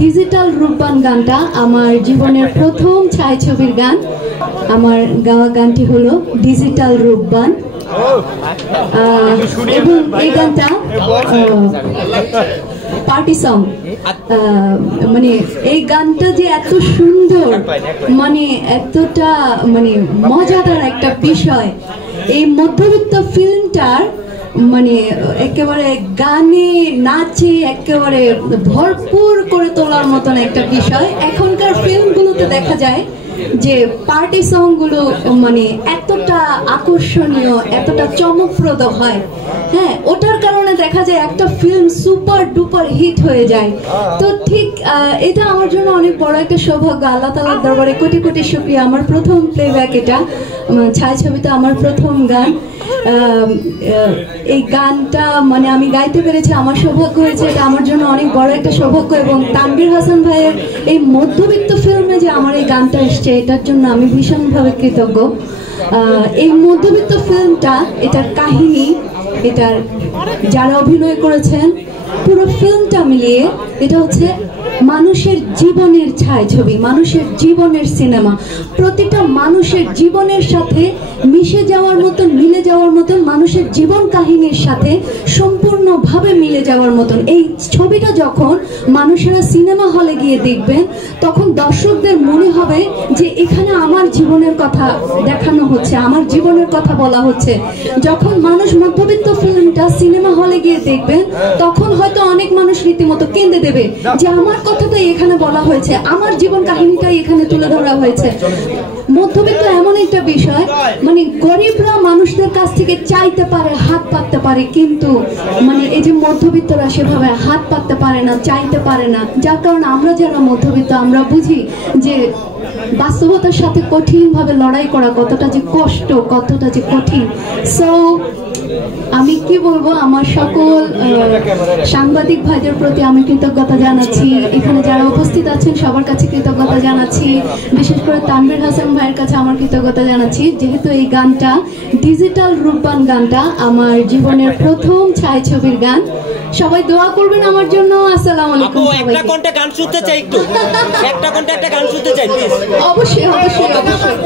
Digital রূপবান গানটা আমার জীবনের প্রথম ছায়াছবির গান। আমার গাওয়া গানটি হলো ডিজিটাল রূপবান এবং এই গানটা পার্টি সং। মানে এই গানটা যে এত সুন্দর, মানে এতটা মানে মজাদার একটা বিষয়, এই মধ্যবিত্ত ফিল্মটার মানে একেবারে গানে নাচে একেবারে ভরপুর করে তোলার মতন একটা বিষয়। এখনকার ফিল্মগুলোতে দেখা যায় যে পার্টি সং গুলো মানে এতটা আকর্ষণীয়, এতটা চমকপ্রদ হয়, হ্যাঁ, ওটার কারণে দেখা যায় একটা ফিল্ম সুপার ডুপার হিট হয়ে যায়। তো ঠিক এটা আমার জন্য অনেক বড় একটা সৌভাগ্য। আল্লাহ তাআলার দরবারে কোটি কোটি শুকরিয়া। আমার প্রথম প্লেব্যাক, এটা ছায়াছবিতে আমার প্রথম গান। এই গানটা মানে আমি গাইতে পেরেছি, আমার সৌভাগ্য হয়েছে, এটা আমার জন্য অনেক বড় একটা সৌভাগ্য। এবং তানভীর হাসান ভাইয়ের এই মধ্যবিত্ত ফিল্মে যে আমার এই গানটা এসছে, এটার জন্য আমি ভীষণভাবে কৃতজ্ঞ। এই মধ্যবিত্ত ফিল্মটা, এটার কাহিনী, এটার যারা অভিনয় করেছেন, পুরো ফিল্মটা মিলিয়ে এটা হচ্ছে মানুষের জীবনের ছায়াছবি, মানুষের জীবনের সিনেমা। প্রতিটা মানুষের জীবনের সাথে মিশে যাওয়ার মতন, মিলে যাওয়ার মতন, মানুষের জীবন কাহিনীর সাথে সম্পূর্ণভাবে মিলে যাওয়ার মতন এই ছবিটা যখন মানুষেরা সিনেমা হলে গিয়ে দেখবেন, তখন দর্শকদের মনে হবে যে এখানে আমার জীবনের কথা দেখানো হচ্ছে, আমার জীবনের কথা বলা হচ্ছে। যখন মানুষ মধ্যবিত্ত ফিল্মটা সিনেমা হলে গিয়ে দেখবেন, তখন হয়তো অনেক মানুষ রীতিমতো কেঁদে দেবে যে আমার কথাটাই এখানে বলা হয়েছে, আমার জীবন কাহিনীটাই এখানে তুলে ধরা হয়েছে। মধ্যবিত্ত এমন একটা বিষয়, মানে গরিবরা মানুষদের কাছ থেকে চাইতে পারে, হাত পাততে পারে, কিন্তু মানে এই যে মধ্যবিত্তরা সেভাবে হাত পাততে পারে না, চাইতে পারে না। যার কারণে আমরা যারা মধ্যবিত্ত, আমরা বুঝি যে বাস্তবতার সাথে কঠিনভাবে লড়াই করা কতটা যে কষ্ট, কতটা যে কঠিন। সো আমি কি বলবো, আমার সকল সাংবাদিক ভাইদের প্রতি আমি কৃতজ্ঞতা জানাচ্ছি। এখানে যারা উপস্থিত আছেন সবার কাছে কৃতজ্ঞতা জানাচ্ছি। বিশেষ করে তানভীর হাসান ভাইয়ের কাছে আমার কৃতজ্ঞতা জানাচ্ছি, যেহেতু এই গানটা ডিজিটাল রূপবান গানটা আমার জীবনের প্রথম ছায়াছবির গান। সবাই দোয়া করবেন আমার জন্য। আসসালামু আলাইকুম। একটা কোনটা গান শুনতে চাই, একটু একটা কোনটা একটা গান শুনতে চাই প্লিজ। অবশ্যই অবশ্যই অবশ্যই।